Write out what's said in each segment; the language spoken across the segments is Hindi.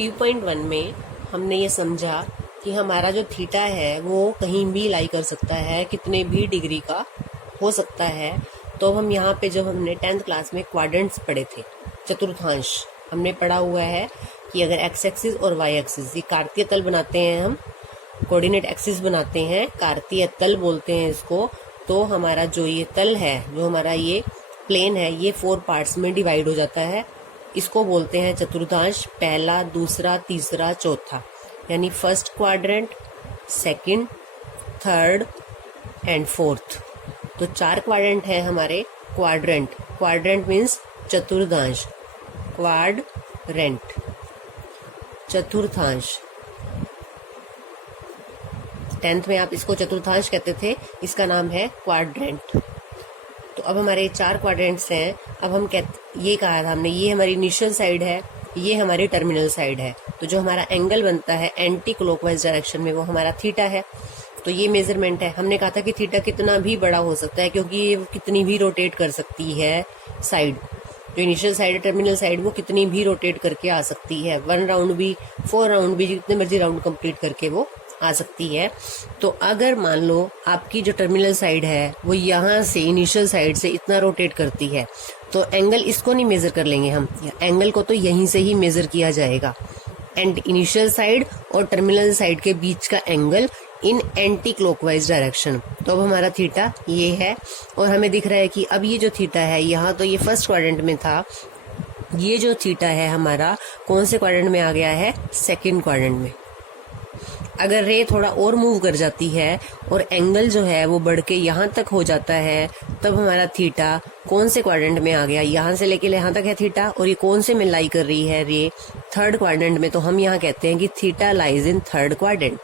3.1 में हमने ये समझा कि हमारा जो थीटा है वो कहीं भी लाई कर सकता है, कितने भी डिग्री का हो सकता है। तो हम यहाँ पे जब हमने 10th क्लास में क्वाड्रेंट्स पढ़े थे, चतुर्थांश, हमने पढ़ा हुआ है कि अगर एक्स एक्सिस और वाई एक्सिस ये कार्तीय तल बनाते हैं, हम कोऑर्डिनेट एक्सिस बनाते हैं, कार्तीय तल बोलते हैं इसको। तो हमारा जो ये तल है, जो हमारा ये प्लेन है, ये 4 पार्ट्स में डिवाइड हो जाता है। इसको बोलते हैं चतुर्थांश, पहला, दूसरा, तीसरा, चौथा, यानी first quadrant, second, third and fourth. तो 4 क्वाड्रेंट हैं हमारे क्वाड्रेंट। क्वाड्रेंट मीन्स चतुर्थांश, क्वाड्रेंट चतुर्थांश। 10th में आप इसको चतुर्थांश कहते थे, इसका नाम है क्वाड्रेंट। तो अब हमारे 4 क्वाड्रेंट्स हैं। अब हम ये कहा था हमने, ये हमारी इनिशियल साइड है, ये हमारी टर्मिनल साइड है। तो जो हमारा एंगल बनता है एंटी क्लॉकवाइज डायरेक्शन में, वो हमारा थीटा है। तो ये मेजरमेंट है। हमने कहा था कि थीटा कितना भी बड़ा हो सकता है, क्योंकि ये कितनी भी रोटेट कर सकती है साइड। जो इनिशियल साइड है, टर्मिनल साइड, वो कितनी भी रोटेट करके आ सकती है। 1 राउंड भी, 4 राउंड भी, जितने मर्जी राउंड कंप्लीट करके वो आ सकती है। तो अगर मान लो आपकी जो टर्मिनल साइड है वो यहाँ से इनिशियल साइड से इतना रोटेट करती है, तो एंगल इसको नहीं मेजर कर लेंगे हम, एंगल को तो यहीं से ही मेजर किया जाएगा। एंड इनिशियल साइड और टर्मिनल साइड के बीच का angle in anti clockwise direction. तो अब हमारा थीटा ये है, और हमें दिख रहा है कि अब ये जो थीटा है, यहाँ तो ये फर्स्ट क्वाड्रेंट में था, ये जो थीटा है हमारा कौन से क्वाड्रेंट में आ गया है? सेकंड क्वाड्रेंट में। अगर रे थोड़ा और मूव कर जाती है और एंगल जो है वो बढ़ के यहाँ तक हो जाता है, तब हमारा थीटा कौन से क्वाड्रेंट में आ गया? यहाँ से लेके यहाँ तक है थीटा, और ये कौन से में लाई कर रही है रे? थर्ड क्वाड्रेंट में। तो हम यहाँ कहते हैं कि theta lies in third quadrant.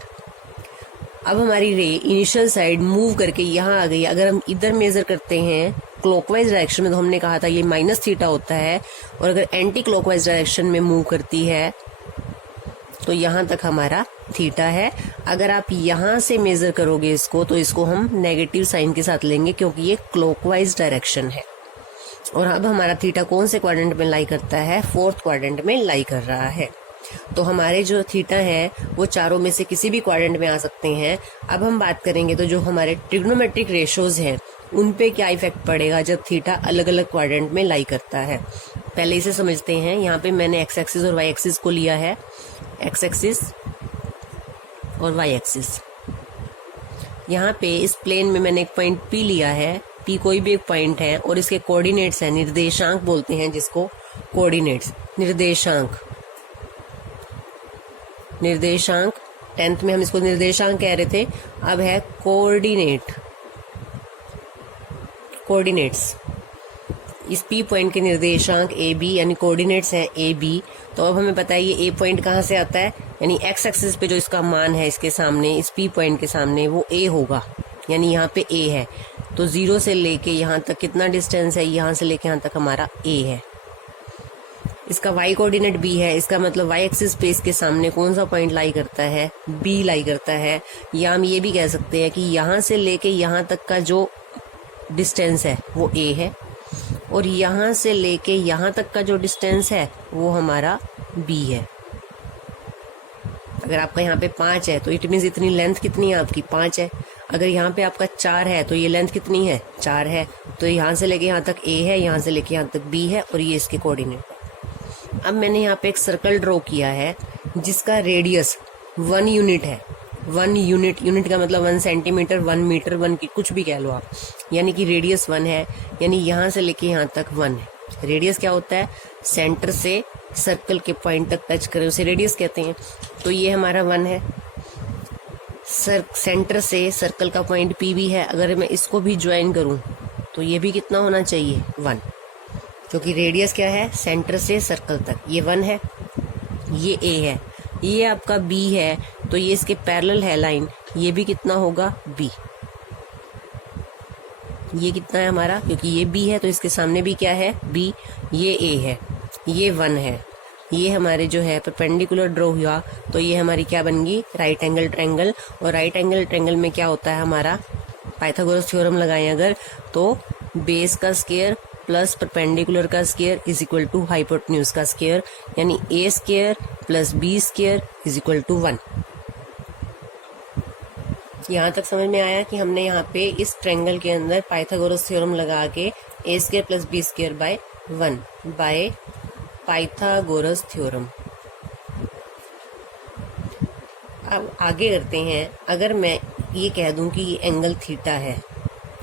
अब हमारी रे इनिशियल साइड मूव करके यहाँ आ गई। अगर हम इधर मेजर करते हैं क्लॉकवाइज डायरेक्शन में, तो हमने कहा था ये माइनस थीटा होता है, और अगर एंटी क्लॉकवाइज डायरेक्शन में मूव करती है तो यहाँ तक हमारा थीटा है। अगर आप यहाँ से मेजर करोगे इसको, तो इसको हम नेगेटिव साइन के साथ लेंगे, क्योंकि ये क्लॉकवाइज डायरेक्शन है। और अब हमारा थीटा कौन से क्वाड्रेंट में लाई करता है? फोर्थ क्वाड्रेंट में लाई कर रहा है। तो हमारे जो थीटा है वो चारों में से किसी भी क्वाड्रेंट में आ सकते हैं। अब हम बात करेंगे तो जो हमारे ट्रिग्नोमेट्रिक रेशोज हैं उन पे क्या इफेक्ट पड़ेगा जब थीटा अलग अलग क्वाड्रेंट में लाई करता है। पहले इसे समझते हैं। यहाँ पे मैंने एक्स एक्सिस और वाई एक्सिस को लिया है, एक्स एक्सिस और वाई एक्सिस। यहाँ पे इस प्लेन में मैंने एक पॉइंट पी लिया है। पी कोई भी एक पॉइंट है और इसके कोऑर्डिनेट्स हैं, निर्देशांक बोलते हैं जिसको, कोऑर्डिनेट्स, निर्देशांक। निर्देशांक 10th में हम इसको निर्देशांक कह रहे थे, अब है कोऑर्डिनेट, कोऑर्डिनेट्स। इस पी पॉइंट के निर्देशांक ए बी यानी कोऑर्डिनेट्स हैं ए बी। तो अब हमें पता है ये ए पॉइंट कहाँ से आता है, यानी एक्स एक्सिस पे जो इसका मान है इसके सामने, इस पी पॉइंट के सामने, वो ए होगा, यानी यहाँ पे ए है। तो 0 से लेके यहाँ तक कितना डिस्टेंस है? यहाँ से लेके यहाँ तक हमारा ए है। इसका y कोऑर्डिनेट b है, इसका मतलब y एक्सिस पे इसके सामने कौन सा पॉइंट लाई करता है? b लाई करता है। या हम ये भी कह सकते हैं कि यहाँ से लेके यहाँ तक का जो डिस्टेंस है वो a है, और यहाँ से लेके यहाँ तक का जो डिस्टेंस है वो हमारा b है। अगर आपका यहाँ पे 5 है तो इट मीन्स इतनी लेंथ कितनी है आपकी? 5 है। अगर यहाँ पे आपका 4 है तो ये लेंथ कितनी है? 4 है। तो यहाँ से लेके यहाँ तक a है, यहाँ से लेके यहाँ तक b है, और ये इसके कोऑर्डिनेट है। अब मैंने यहाँ पे एक सर्कल ड्रॉ किया है जिसका रेडियस 1 यूनिट है। 1 यूनिट, यूनिट का मतलब 1 सेंटीमीटर, 1 मीटर, 1 की कुछ भी कह लो आप, यानी कि रेडियस 1 है, यानी यहाँ से लेके यहाँ तक 1 है। रेडियस क्या होता है? सेंटर से सर्कल के पॉइंट तक टच करें उसे रेडियस कहते हैं। तो ये हमारा 1 है। सेंटर से सर्कल का पॉइंट पी भी है, अगर मैं इसको भी ज्वाइन करूं तो ये भी कितना होना चाहिए? 1, क्योंकि रेडियस क्या है? सेंटर से सर्कल तक। ये 1 है, ये a है, ये आपका b है, तो ये इसके पैरेलल है लाइन, ये भी कितना होगा? b। ये कितना है हमारा? क्योंकि ये b है तो इसके सामने भी क्या है? b। ये a है, ये 1 है। ये हमारे जो है परपेंडिकुलर ड्रॉ हुआ, तो ये हमारी क्या बन गई? Right angle triangle. और राइट एंगल ट्रायंगल में क्या होता है हमारा? पाइथागोरस थ्योरम लगाएं अगर, तो बेस का स्क्वायर प्लस परपेंडिकुलर का square is equal to hypotenuse का स्क्वायर, यानी A square plus B square is equal to 1। यहाँ तक समझ में आया कि हमने यहाँ पे इस ट्रायंगल के अंदर पाइथागोरस थ्योरम लगा के A square plus B square by 1 by Pythagoras theorem. अब आगे करते हैं। अगर मैं ये कह दूं कि ये एंगल थीटा है,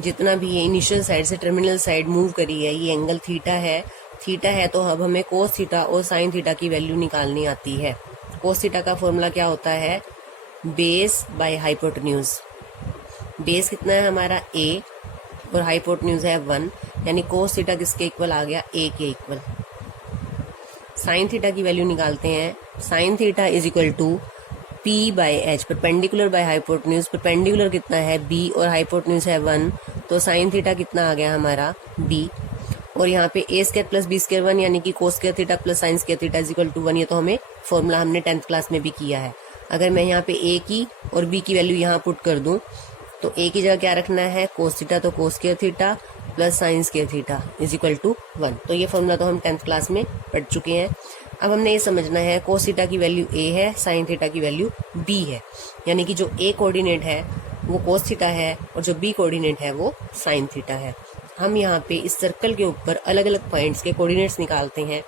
जितना भी ये इनिशियल साइड से टर्मिनल साइड मूव करी है ये एंगल थीटा है, तो अब हमें कोस थीटा और साइन थीटा की वैल्यू निकालनी आती है। कोस थीटा का फॉर्मूला क्या होता है? Base by hypotenuse. बेस कितना है हमारा a और हाइपोटेन्यूज है 1, यानी कोस थीटा किसके इक्वल आ गया? a के इक्वल। साइन थीटा की वैल्यू निकालते हैं। Sine theta is equal to p by h, perpendicular by hypotenuse. Perpendicular कितना है? b और हाइपोटेन्यूज है 1, तो साइन थीटा कितना आ गया हमारा? b। और यहाँ पे a square plus B square 1, यानी कि cos square theta plus sine square theta is equal to 1। ये तो हमें फॉर्मूला हमने 10th क्लास में भी किया है। अगर मैं यहाँ पे a की और b की वैल्यू यहाँ पुट कर दूं तो a की जगह क्या रखना है? कोस थीटा, तो cos square theta plus sine square theta is equal to 1। तो ये फॉर्मूला तो हम 10th क्लास में पढ़ चुके हैं। अब हमने ये समझना है कोस थीटा की वैल्यू a है, साइन थीटा की वैल्यू b है, यानी कि जो a कोऑर्डिनेट है वो कोस थीटा है और जो b कोऑर्डिनेट है वो साइन थीटा है। हम यहाँ पे इस सर्कल के ऊपर अलग अलग पॉइंट्स के कोऑर्डिनेट्स निकालते हैं।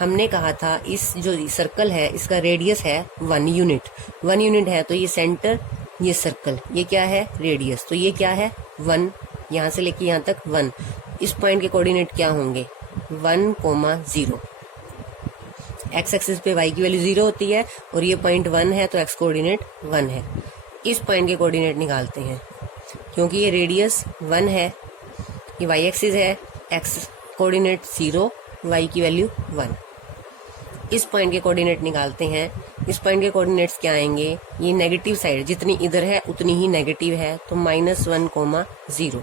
हमने कहा था इस जो सर्कल है इसका रेडियस है 1 यूनिट। 1 यूनिट है तो ये सेंटर, ये सर्कल, ये क्या है? रेडियस। तो ये क्या है? 1, यहाँ से लेके यहाँ तक 1। इस पॉइंट के कोऑर्डिनेट क्या होंगे? 1, 0। एक्स एक्सिस पे y की वैल्यू 0 होती है और ये पॉइंट 1 है तो x कोऑर्डिनेट 1 है। इस पॉइंट के कोऑर्डिनेट निकालते हैं। क्योंकि ये रेडियस 1 है, ये y एक्सिस है, x कोऑर्डिनेट 0, y की वैल्यू 1। इस पॉइंट के कोऑर्डिनेट निकालते हैं। इस पॉइंट के कोऑर्डिनेट्स क्या आएंगे? ये नेगेटिव साइड जितनी इधर है उतनी ही नेगेटिव है, तो -1, 0।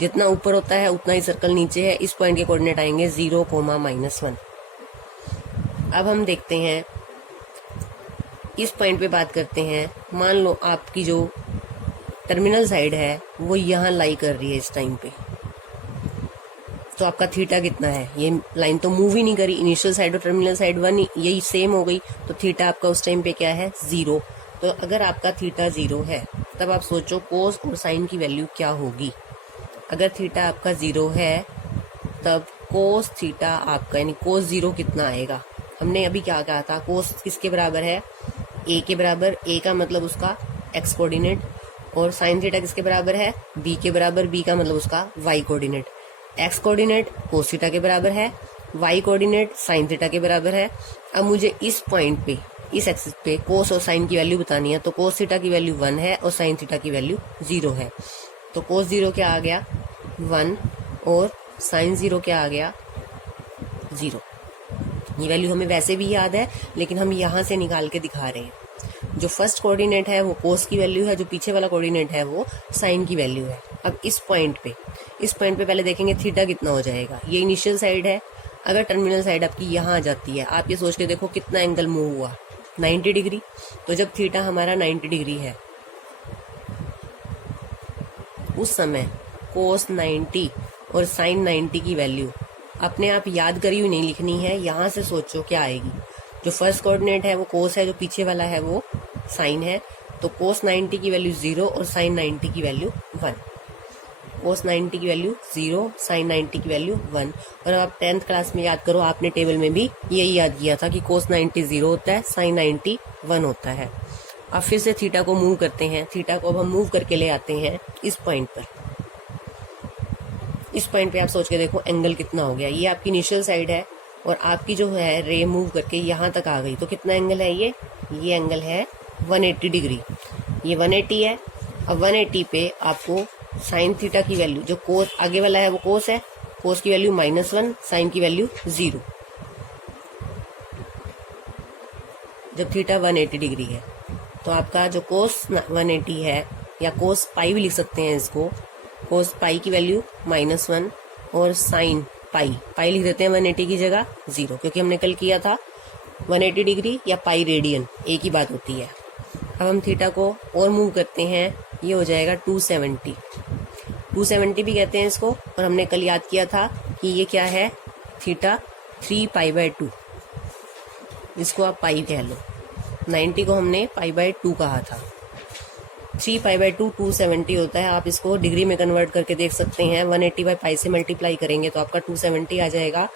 जितना ऊपर होता है उतना ही सर्कल नीचे है। इस पॉइंट के कोऑर्डिनेट आएंगे 0, -1। अब हम देखते हैं इस पॉइंट पे बात करते हैं। मान लो आपकी जो टर्मिनल साइड है वो यहाँ लाई कर रही है इस टाइम पे, तो आपका थीटा कितना है? ये लाइन तो मूव ही नहीं करी, इनिशियल साइड और टर्मिनल साइड 1 यही सेम हो गई, तो थीटा आपका उस टाइम पे क्या है? 0। तो अगर आपका थीटा 0 है तब आप सोचो कोस और साइन की वैल्यू क्या होगी। अगर थीटा आपका 0 है तब कोस थीटा आपका यानी कोस 0 कितना आएगा? हमने अभी क्या कहा था? कोस किसके बराबर है? a के बराबर। a का मतलब उसका x कोऑर्डिनेट, और साइन थीटा किसके बराबर है? b के बराबर। b का मतलब उसका y coordinate. x coordinate cos theta के बराबर है, y कोऑर्डिनेट साइन थीटा के बराबर है। अब मुझे इस पॉइंट पे, इस एक्सिस पे कोस और साइन की वैल्यू बतानी है, तो कोस थीटा की वैल्यू 1 है और साइन थीटा की वैल्यू 0 है। तो कोस 0 क्या आ गया? 1 और साइन 0 क्या आ गया? 0। ये वैल्यू हमें वैसे भी याद है लेकिन हम यहाँ से निकाल के दिखा रहे हैं। जो फर्स्ट कोऑर्डिनेट है वो कोस की वैल्यू है, जो पीछे वाला कोऑर्डिनेट है वो साइन की वैल्यू है। अब इस पॉइंट पे पहले देखेंगे थीटा कितना हो जाएगा। ये इनिशियल साइड है। अगर टर्मिनल साइड आपकी यहाँ आ जाती है, आप ये सोच के देखो कितना एंगल मूव हुआ? 90 डिग्री। तो जब थीटा हमारा 90 डिग्री है उस समय कोस 90 और साइन 90 की वैल्यू अपने आप याद करी हुई नहीं लिखनी है, यहाँ से सोचो क्या आएगी। जो फर्स्ट कोऑर्डिनेट है वो कोस है, जो पीछे वाला है वो साइन है, तो कोस 90 की वैल्यू 0 और साइन 90 की वैल्यू 1। कोस 90 की वैल्यू 0, साइन 90 की वैल्यू 1। और अब आप 10th क्लास में याद करो, आपने टेबल में भी यही याद किया था कि कोस 90 0 होता है, साइन 90 1 होता है। अब फिर से थीटा को मूव करते हैं। थीटा को अब हम मूव करके ले आते हैं इस पॉइंट पर। इस पॉइंट पे आप सोच के देखो एंगल कितना हो गया। ये आपकी इनिशियल साइड है और आपकी जो है रे मूव करके यहाँ तक आ गई, तो कितना एंगल है ये एंगल है 180 डिग्री। ये 180 है। अब 180 पे आपको साइन थीटा की वैल्यू, जो कोस आगे वाला है वो कोस है, कोस की वैल्यू -1, साइन की वैल्यू 0। जब थीटा 180 डिग्री है तो आपका जो कोस 180 है, या कोस पाई भी लिख सकते हैं इसको, कोस पाई की वैल्यू -1 और साइन पाई लिख देते हैं 180 की जगह 0, क्योंकि हमने कल किया था 180 डिग्री या पाई रेडियन एक ही बात होती है। अब हम थीटा को और मूव करते हैं, ये हो जाएगा 270 भी कहते हैं इसको। और हमने कल याद किया था कि ये क्या है? थीटा 3π/2। इसको आप पाई कह लो। 90 को हमने π/2 कहा था। 3 π/2 270 होता है। आप इसको डिग्री में कन्वर्ट करके देख सकते हैं। 180 बाई पाई से मल्टीप्लाई करेंगे तो आपका 270 आ जाएगा।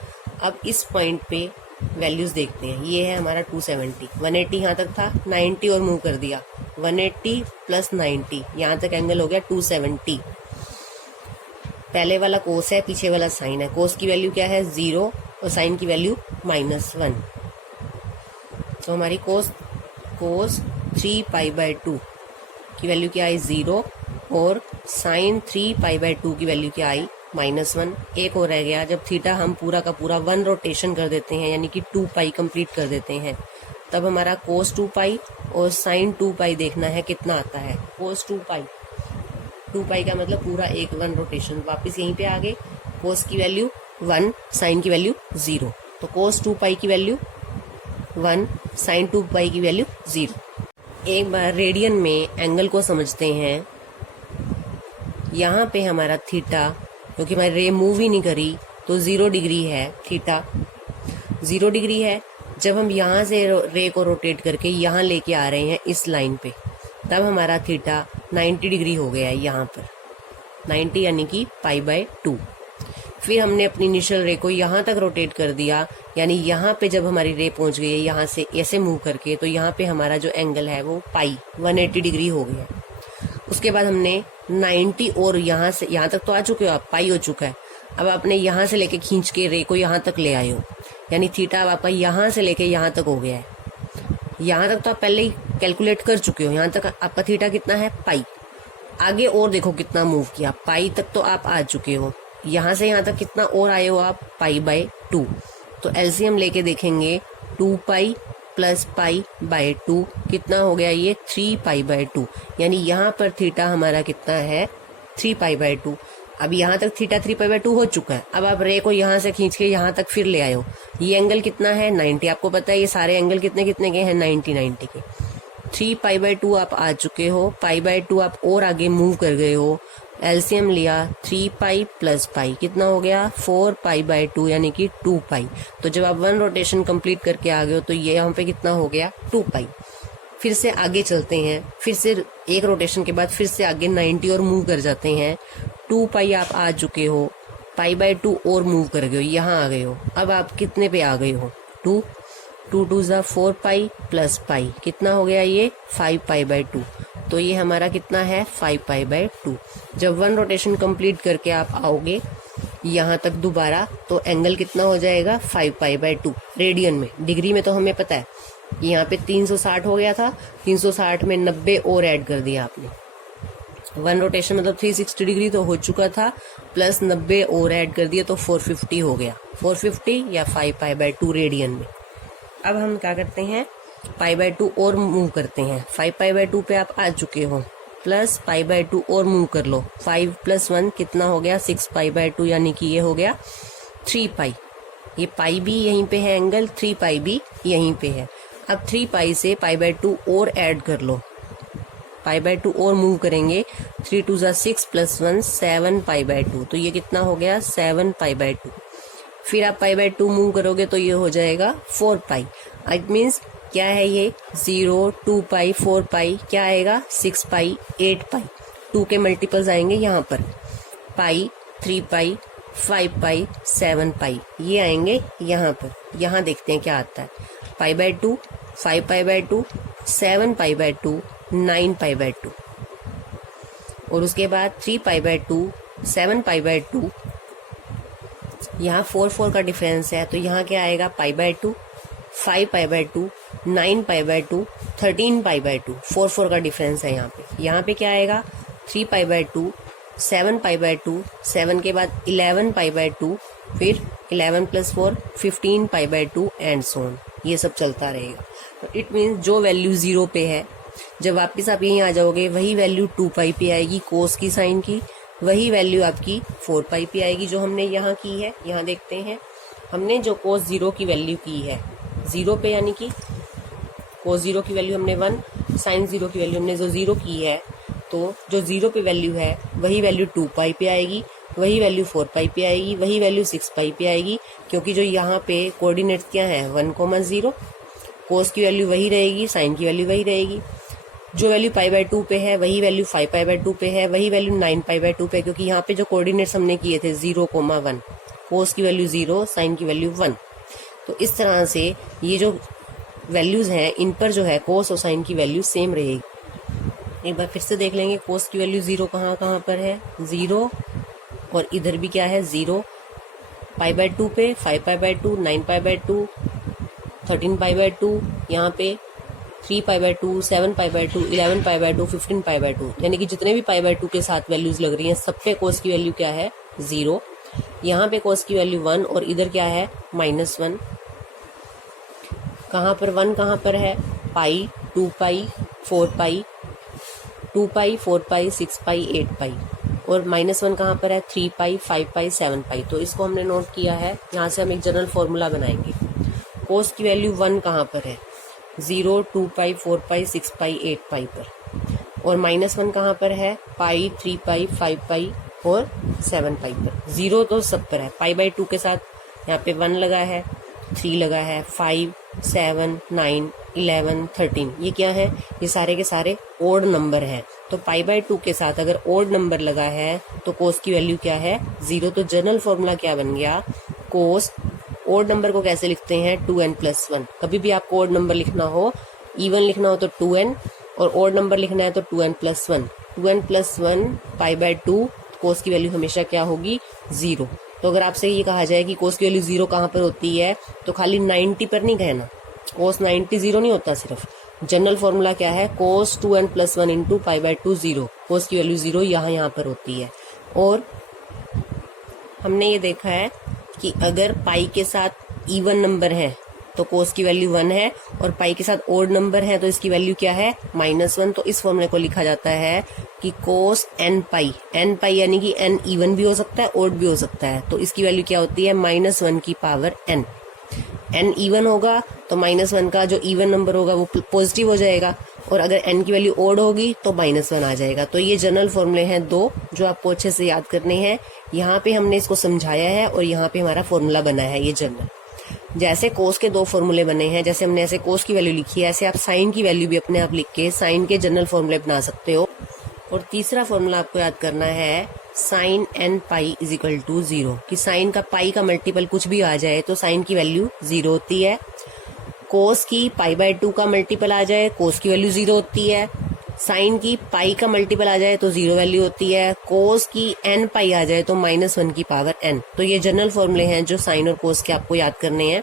अब इस पॉइंट पे वैल्यूज देखते हैं। ये है हमारा 270। 180 यहाँ तक था, 90 और मूव कर दिया। 180 प्लस 90 यहाँ तक एंगल हो गया 270। पहले वाला कोस है, पीछे वाला साइन है। कोस की वैल्यू क्या है 0 और साइन की वैल्यू -1। तो हमारी कोस 3 π/2 की वैल्यू क्या आई 0 और साइन 3 π/2 की वैल्यू क्या आई -1। एक और रह गया, जब थीटा हम पूरा का पूरा 1 रोटेशन कर देते हैं यानी कि 2 पाई कंप्लीट कर देते हैं, तब हमारा कोस 2 पाई और साइन 2 पाई देखना है कितना आता है। कोस 2 पाई का मतलब पूरा एक 1 रोटेशन। वापस यहीं पे आ गए। कोस की वैल्यू 1, साइन की वैल्यू 0। तो कोस 2 पाई की वैल्यू 1, साइन 2 पाई की वैल्यू 0। एक बार रेडियन में एंगल को समझते हैं। यहाँ पे हमारा थीटा, क्योंकि हमारी रे मूव ही नहीं करी, तो 0 डिग्री है। थीटा 0 डिग्री है। जब हम यहाँ से रे को रोटेट करके यहाँ लेके आ रहे हैं इस लाइन पे, तब हमारा थीटा 90 डिग्री हो गया है यहाँ पर। 90 यानी कि π/2। फिर हमने अपनी इनिशियल रे को यहाँ तक रोटेट कर दिया, यानी यहाँ पे जब हमारी रे पहुंच गई है यहाँ से ऐसे मूव करके, तो यहाँ पे हमारा जो एंगल है वो 180 डिग्री हो गया। उसके बाद हमने 90 और यहाँ से यहाँ तक तो आ चुके हो आप, पाई हो चुका है। अब आपने यहाँ से लेके खींच के रे को यहाँ तक ले आए हो, यानी थीटा अब आपका यहाँ से लेके यहाँ तक हो गया है। यहाँ तक तो आप पहले ही कैलकुलेट कर चुके हो। यहाँ तक आपका थीटा कितना है पाई। आगे और देखो कितना मूव किया, पाई तक तो आप आ चुके हो। यहाँ से यहाँ तक कितना और आए हो आप, π/2। तो एलसीएम लेके देखेंगे 2 पाई प्लस π/2 कितना हो गया, ये 3 π/2। यानी यहाँ पर थीटा हमारा कितना है 3 π/2। अब यहाँ तक थीटा 3 π/2 हो चुका है। अब आप रे को यहाँ से खींच के यहाँ तक फिर ले आए हो। ये एंगल कितना है 90। आपको पता है ये सारे एंगल कितने कितने के हैं 90 के। 3 π/2 आप आ चुके हो। π/2 आप और आगे मूव कर गए हो। एलसीएम लिया 3 पाई प्लस पाई कितना हो गया 4 π/2 यानी कि 2 पाई। तो जब आप 1 रोटेशन कंप्लीट करके आ गए हो तो ये यहाँ पे कितना हो गया 2 पाई। फिर से आगे चलते हैं। फिर से एक रोटेशन के बाद फिर से आगे 90 और मूव कर जाते हैं। 2 पाई आप आ चुके हो। π/2 और मूव कर गए हो, यहाँ आ गए हो। अब आप कितने पे आ गए हो 2 2 = 4 पाई प्लस पाई कितना हो गया ये 5 π/2। तो ये हमारा कितना है 5 π/2। जब 1 रोटेशन कंप्लीट करके आप आओगे यहाँ तक दोबारा, तो एंगल कितना हो जाएगा 5 π/2 रेडियन में। डिग्री में तो हमें पता है यहाँ पे 360 हो गया था। 360 में 90 और ऐड कर दिया आपने। 1 रोटेशन मतलब 360 डिग्री तो हो चुका था, प्लस 90 और ऐड कर दिया तो 450 हो गया। 450 या 5 π/2 रेडियन में। अब हम क्या करते हैं π/2 और मूव करते हैं। 5 π/2 पे आप आ चुके हो, प्लस π/2 और मूव कर लो। 5 + 1 कितना हो गया 6 π/2 यानी कि ये हो गया 3 पाई। ये पाई भी यहीं पे है एंगल, 3 पाई भी यहीं पे है। अब 3 पाई से π/2 और ऐड कर लो। π/2 और मूव करेंगे। 3 2 = 6 + 1 7 π/2। तो ये कितना हो गया 7 π/2। फिर आप π/2 मूव करोगे तो ये हो जाएगा 4 पाई। इट मीन्स क्या है ये 0 2 पाई 4 पाई क्या आएगा 6 पाई 8 पाई। 2 के मल्टीपल्स आएंगे यहाँ पर, पाई 3 पाई 5 पाई 7 पाई ये आएंगे यहाँ पर। यहाँ देखते हैं क्या आता है। π/2 5 π/2 7 π/2 9 π/2 और उसके बाद 3 π/2 7 π/2। यहाँ 4 का डिफरेंस है तो यहाँ क्या आएगा π/2 5 π/2 9 π/2 13 π/2। 4 का डिफरेंस है यहाँ पे। यहाँ पे क्या आएगा 3 π/2 7 π/2 7 के बाद 11 π/2 फिर 11 + 4 15 π/2 एंड सो ऑन। ये सब चलता रहेगा। तो इट मीन्स जो वैल्यू 0 पे है, जब वापस आप यहीं आ जाओगे वही वैल्यू 2 पाई पे आएगी कोस की साइन की। वही वैल्यू आपकी 4 पाई पे आएगी जो हमने यहाँ की है। यहाँ देखते हैं हमने जो कोस 0 की वैल्यू की है 0 पे, यानी कि कोस 0 की वैल्यू हमने 1, साइन 0 की वैल्यू हमने जो 0 की है, तो जो 0 पे वैल्यू है वही वैल्यू 2 पाई पे आएगी, वही वैल्यू 4 पाई पे आएगी, वही वैल्यू 6 पाई पे आएगी। क्योंकि जो यहाँ पे कोऑर्डिनेट्स क्या है 1, 0 कोस की वैल्यू वही रहेगी, साइन की वैल्यू वही रहेगी। जो वैल्यू π/2 पे है वही वैल्यू 5π/2 पे है, वही वैल्यू 9π/2 पे, क्योंकि यहाँ पे जो कोऑर्डिनेट्स हमने किए थे 0,1, कोस की वैल्यू 0, साइन की वैल्यू 1। तो इस तरह से ये जो वैल्यूज हैं इन पर जो है कोस और साइन की वैल्यू सेम रहेगी। एक बार फिर से देख लेंगे, कोस की वैल्यू 0 कहाँ पर है, 0, और इधर भी क्या है 0, π/2 पे 5π/2, 9π/2, 13π/2, यहाँ पे 3π/2, 7π/2, 11π/2, 15π/2, यानी कि जितने भी π/2 के साथ वैल्यूज लग रही हैं सब पे कोस की वैल्यू क्या है 0। यहाँ पे कोस की वैल्यू 1 और इधर क्या है -1। कहाँ पर 1 कहाँ पर है, पाई, 2π, 4π, 2π, 4π, 6π, 8π, और -1 कहाँ पर है 3π, 5π, 7π। तो इसको हमने नोट किया है। यहाँ से हम एक जनरल फॉर्मूला बनाएंगे। कोस की वैल्यू 1 कहाँ पर है, 0, 2π, 4π, 6π, 8π पर, और -1 कहाँ पर है, पाई, 3π, 5π और 7π पर। 0 तो सब पर है, π/2 के साथ यहाँ पे 1 लगा है, 3 लगा है, 5, 7, 9, 11, 13, ये क्या है, ये सारे के सारे ओड नंबर हैं। तो π/2 के साथ अगर ओड नंबर लगा है तो कोस की वैल्यू क्या है 0। तो जनरल फॉर्मूला क्या बन गया, कोस, ओड नंबर को कैसे लिखते हैं 2n+1। कभी भी आपको ओड नंबर लिखना हो, इवन लिखना हो तो 2n, और ओड नंबर लिखना है तो 2n+1। 2n+1 π/2, कोस की वैल्यू हमेशा क्या होगी 0। तो अगर आपसे ये कहा जाए कि कोस की वैल्यू 0 कहाँ पर होती है, तो खाली 90 पर नहीं कहना, कोस 90 0 नहीं होता। सिर्फ जनरल फॉर्मूला क्या है, कोस 2n+1 इंटू π/2 0, कोस की वैल्यू 0 यहाँ पर होती है। और हमने ये देखा है कि अगर पाई के साथ इवन नंबर है तो कोस की वैल्यू 1 है, और पाई के साथ ओड नंबर है तो इसकी वैल्यू क्या है -1। तो इस फॉर्मूले को लिखा जाता है कि कोस n π यानी कि n इवन भी हो सकता है, ओड भी हो सकता है। तो इसकी वैल्यू क्या होती है -1 की पावर n। n इवन होगा तो -1 का जो इवन नंबर होगा वो पॉजिटिव हो जाएगा, और अगर n की वैल्यू ओड होगी तो -1 आ जाएगा। तो ये जनरल फॉर्मूले हैं 2 जो आपको अच्छे से याद करने हैं। यहाँ पे हमने इसको समझाया है और यहाँ पे हमारा फॉर्मूला बना है ये जनरल। जैसे कोस के 2 फॉर्मूले बने हैं, जैसे हमने ऐसे कोस की वैल्यू लिखी है, ऐसे आप साइन की वैल्यू भी अपने आप लिख के साइन के जनरल फॉर्मूले बना सकते हो। और तीसरा फॉर्मूला आपको याद करना है साइन nπ = 0, कि साइन का पाई का मल्टीपल कुछ भी आ जाए तो साइन की वैल्यू 0 होती है। कोस की π/2 का मल्टीपल आ जाए, कोस की वैल्यू 0 होती है। साइन की पाई का मल्टीपल आ जाए तो 0 वैल्यू होती है। कोस की nπ आ जाए तो -1 की पावर n। तो ये जनरल फॉर्मूले हैं जो साइन और कोस के आपको याद करने हैं।